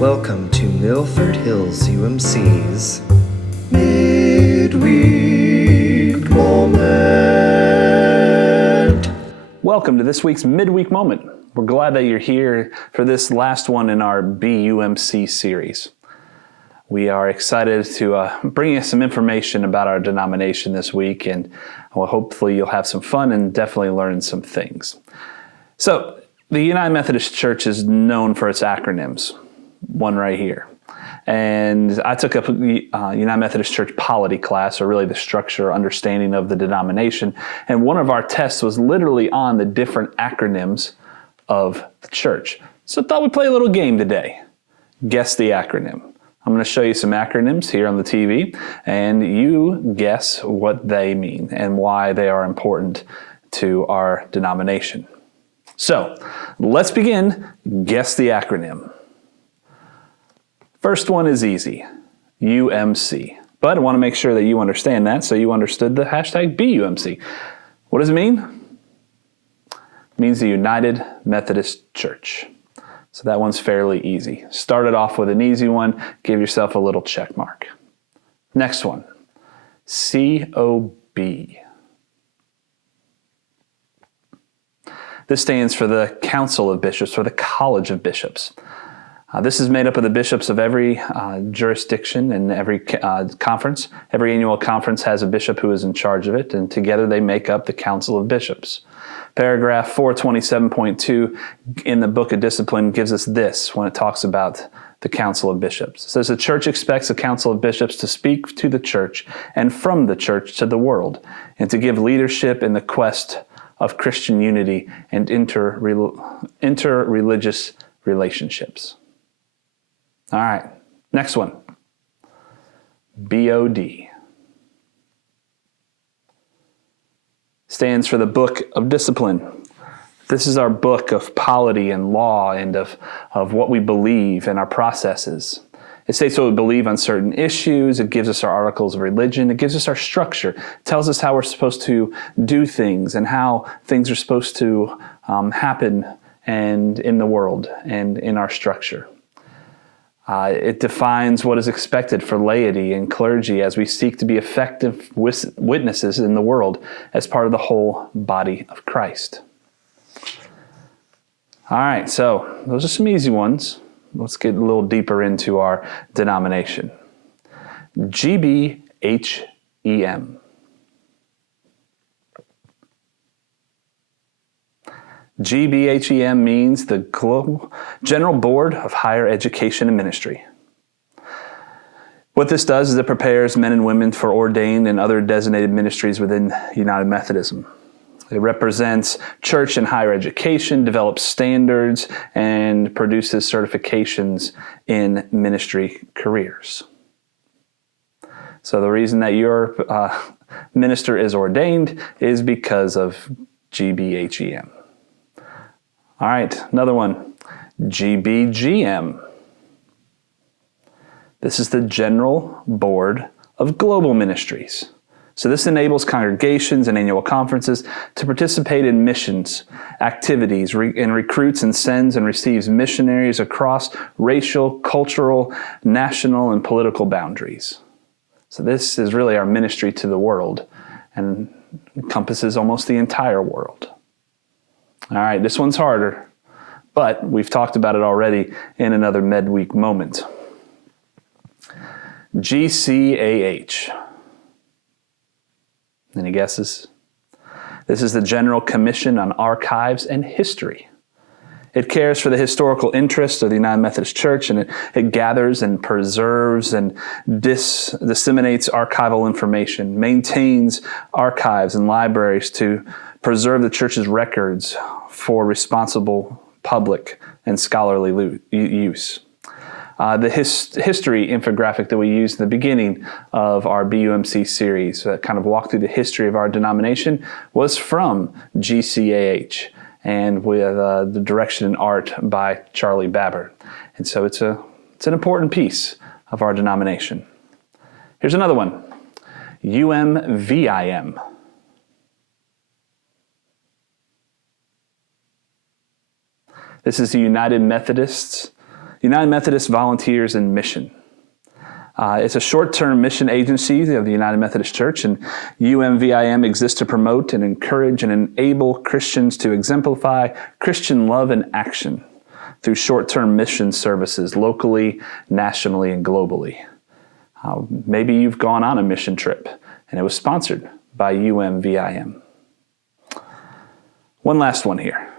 Welcome to Milford Hills UMC's Midweek Moment. Welcome to this week's Midweek Moment. We're glad that you're here for this last one in our BUMC series. We are excited to bring you some information about our denomination this week, and hopefully you'll have some fun and definitely learn some things. So, the United Methodist Church is known for its acronyms. One right here. And I took up United Methodist Church polity class, or really the structure, understanding of the denomination. And one of our tests was literally on the different acronyms of the church. So I thought we'd play a little game today. Guess the acronym. I'm going to show you some acronyms here on the TV, and you guess what they mean and why they are important to our denomination. So let's begin. Guess the acronym. First one is easy, UMC. But I want to make sure that you understand that, so you understood the hashtag BUMC. What does it mean? It means the United Methodist Church. So that one's fairly easy. Started off with an easy one, give yourself a little check mark. Next one, COB. This stands for the Council of Bishops, or the College of Bishops. This is made up of the bishops of every jurisdiction and every conference. Every annual conference has a bishop who is in charge of it, and together they make up the Council of Bishops. Paragraph 427.2 in the Book of Discipline gives us this when it talks about the Council of Bishops. It says, the church expects the Council of Bishops to speak to the church and from the church to the world, and to give leadership in the quest of Christian unity and inter-religious relationships. All right, next one, BOD. Stands for the Book of Discipline. This is our book of polity and law and of what we believe and our processes. It states what we believe on certain issues. It gives us our articles of religion. It gives us our structure. It tells us how we're supposed to do things and how things are supposed to happen and in the world and in our structure. It defines what is expected for laity and clergy as we seek to be effective witnesses in the world as part of the whole body of Christ. All right, so those are some easy ones. Let's get a little deeper into our denomination. Gbgm. Gbgm means the Global General Board of Higher Education and Ministry. What this does is it prepares men and women for ordained and other designated ministries within United Methodism. It represents church and higher education, develops standards, and produces certifications in ministry careers. So the reason that your minister is ordained is because of Gbgm. All right, another one, Gbgm. This is the General Board of Global Ministries. So this enables congregations and annual conferences to participate in missions, activities, and recruits and sends and receives missionaries across racial, cultural, national, and political boundaries. So this is really our ministry to the world and encompasses almost the entire world. All right, this one's harder, but we've talked about it already in another Midweek Moment. GCAH. Any guesses? This is the General Commission on Archives and History. It cares for the historical interests of the United Methodist Church, and it gathers and preserves and disseminates archival information, maintains archives and libraries to preserve the church's records for responsible public and scholarly use. The history infographic that we used at the beginning of our BUMC series that kind of walked through the history of our denomination was from GCAH and with the direction and art by Charlie Babbert. And so it's an important piece of our denomination. Here's another one, UMVIM. This is the United Methodist United Methodist Volunteers in Mission. It's a short-term mission agency of the United Methodist Church, and UMVIM exists to promote and encourage and enable Christians to exemplify Christian love and action through short-term mission services locally, nationally, and globally. Maybe you've gone on a mission trip, and it was sponsored by UMVIM. One last one here.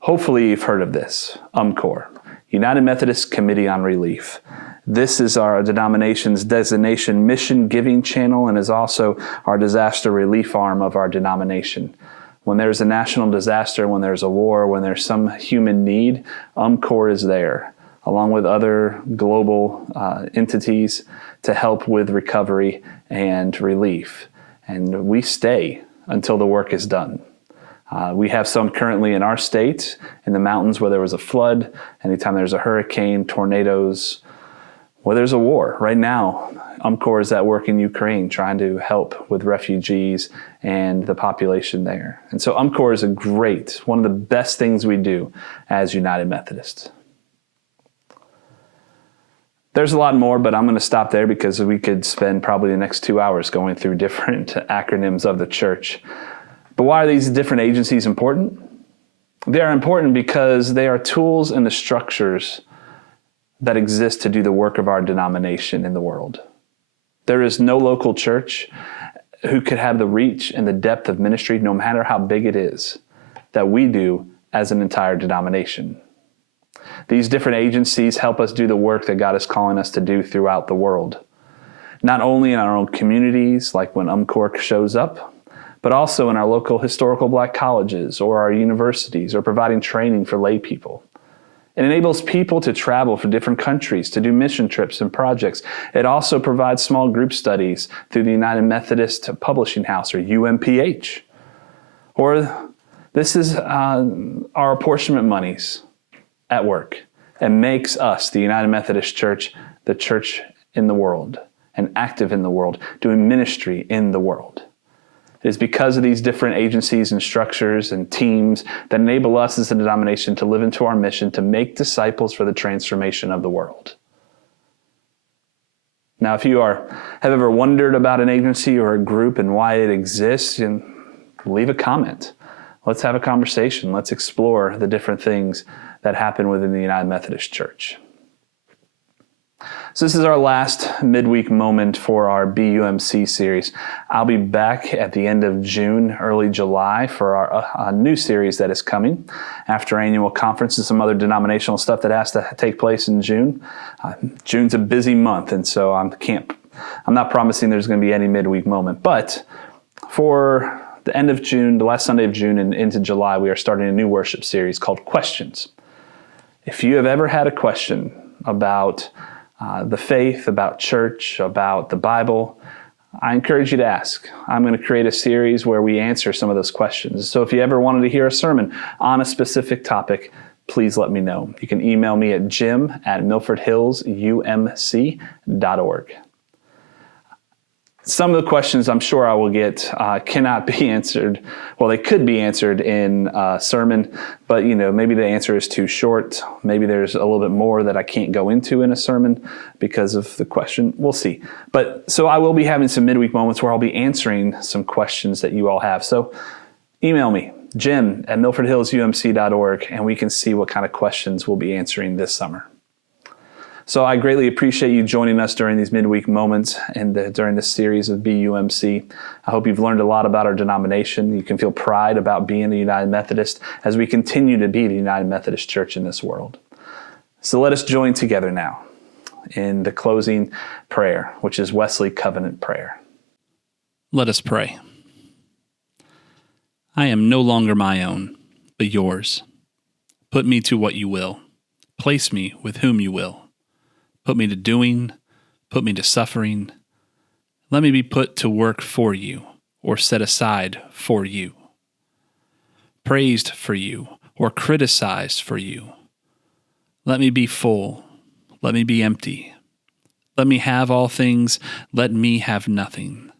Hopefully you've heard of this, UMCOR, United Methodist Committee on Relief. This is our denomination's designation mission giving channel and is also our disaster relief arm of our denomination. When there's a national disaster, when there's a war, when there's some human need, UMCOR is there, along with other global entities to help with recovery and relief. And we stay until the work is done. We have some currently in our state, in the mountains where there was a flood, anytime there's a hurricane, tornadoes, where there's a war. Right now, UMCOR is at work in Ukraine trying to help with refugees and the population there. And so UMCOR is one of the best things we do as United Methodists. There's a lot more, but I'm going to stop there because we could spend probably the next 2 hours going through different acronyms of the church. But why are these different agencies important? They are important because they are tools and the structures that exist to do the work of our denomination in the world. There is no local church who could have the reach and the depth of ministry, no matter how big it is, that we do as an entire denomination. These different agencies help us do the work that God is calling us to do throughout the world. Not only in our own communities, like when UMCOR shows up, but also in our local historical black colleges or our universities or providing training for lay people. It enables people to travel for different countries, to do mission trips and projects. It also provides small group studies through the United Methodist Publishing House, or UMPH. Or this is our apportionment monies at work and makes us, the United Methodist Church, the church in the world and active in the world, doing ministry in the world. It is because of these different agencies and structures and teams that enable us as a denomination to live into our mission to make disciples for the transformation of the world. Now, if you have ever wondered about an agency or a group and why it exists, leave a comment. Let's have a conversation. Let's explore the different things that happen within the United Methodist Church. So this is our last midweek moment for our BUMC series. I'll be back at the end of June, early July for our new series that is coming after annual conference and some other denominational stuff that has to take place in June. June's a busy month, and so I'm not promising there's going to be any midweek moment, but for the end of June, the last Sunday of June and into July, we are starting a new worship series called Questions. If you have ever had a question about the faith, about church, about the Bible, I encourage you to ask. I'm going to create a series where we answer some of those questions. So if you ever wanted to hear a sermon on a specific topic, please let me know. You can email me at jim@milfordhillsumc.org. Some of the questions I'm sure I will get cannot be answered. Well, they could be answered in a sermon, but maybe the answer is too short. Maybe there's a little bit more that I can't go into in a sermon because of the question. We'll see. But so I will be having some midweek moments where I'll be answering some questions that you all have. So email me, jim@milfordhillsumc.org, and we can see what kind of questions we'll be answering this summer. So I greatly appreciate you joining us during these midweek moments and during this series of BUMC. I hope you've learned a lot about our denomination. You can feel pride about being a United Methodist as we continue to be the United Methodist Church in this world. So let us join together now in the closing prayer, which is Wesley Covenant Prayer. Let us pray. I am no longer my own, but yours. Put me to what you will. Place me with whom you will. Put me to doing, put me to suffering. Let me be put to work for you, or set aside for you. Praised for you, or criticized for you. Let me be full, let me be empty. Let me have all things, let me have nothing.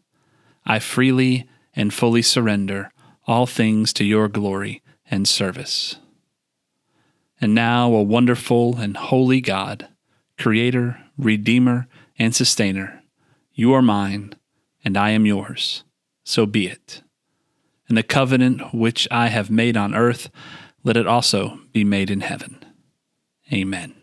I freely and fully surrender all things to your glory and service. And now, O wonderful and holy God, Creator, Redeemer, and Sustainer, you are mine, and I am yours. So be it. And the covenant which I have made on earth, let it also be made in heaven. Amen.